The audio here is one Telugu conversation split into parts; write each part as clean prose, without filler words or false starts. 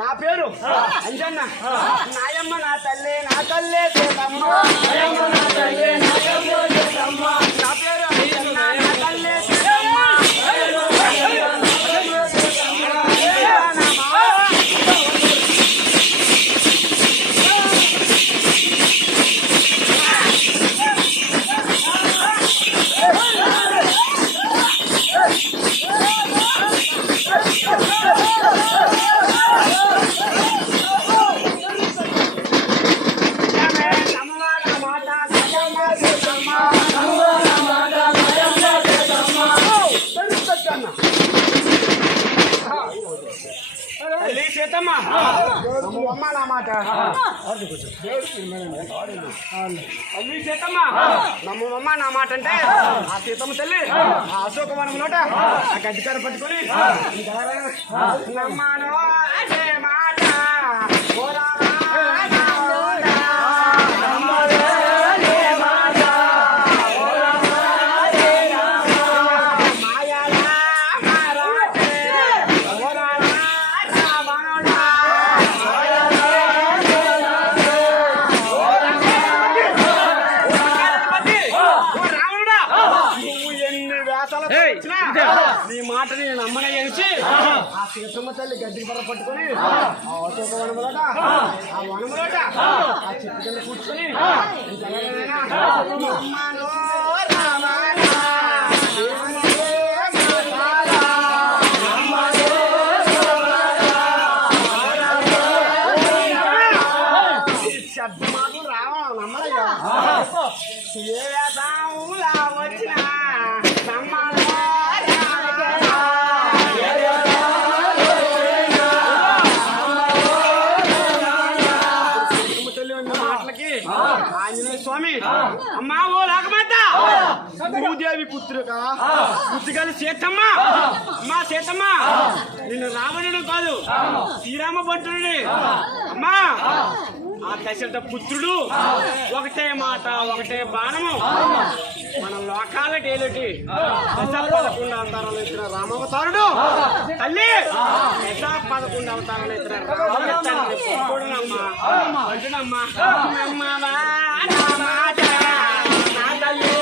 నా పేరు అంజన్న నాయమ్మ నా తల్లి సీతమ్మ నా పేరు అంజన్న నా తల్లి సీతమ్మ నమ్మమ్మ నా మాట అంటే ఆ సీతమ్మ తల్లి ఆ అశోకవనం నోట ఆ గడ్డికార పట్టుకొని నమ్మాను అదే మాట నీ మాట నేను నమ్మనయ్యేసి ఆ సీతమ్మ తల్లి గడ్డి బర్ర పట్టుకొని ఆ వనములోట ఆ వనములోట ఆ చెట్టు కింద కూర్చొని రావడం నమ్మలయ్యా వచ్చిన ఆంజనేయ స్వామి అమ్మా ఓ లాగమాత భూదేవి పుత్రుక పుత్రికలు సీతమ్మ అమ్మా సీతమ్మ నిన్ను రావణుడు కాదు శ్రీరామ భట్టుడిని అమ్మా ఆ దశరథ పుత్రుడు ఒకటే మాట ఒకటే బాణము మన లోకాల డేలటి 11 అవతారాలు ఇచ్చిన రామావతారుడు తల్లి 11 అవతారాలు ఇచ్చిన అంటున్నమ్మా నా తల్లి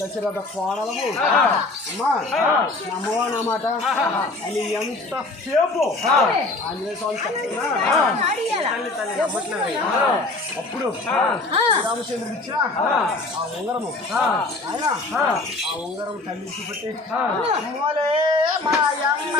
దశరథ కోడలము అమ్మా నమ్మవా నా మాట అని ఎంత సేపు ఆంజనేయ స్వామి చెప్తున్నా అప్పుడు రామచంద్రుడు ఇచ్చిన ఆ ఉంగరము ఆయన ఆ ఉంగరం తల్లి చూపెట్టి మాయమ్మ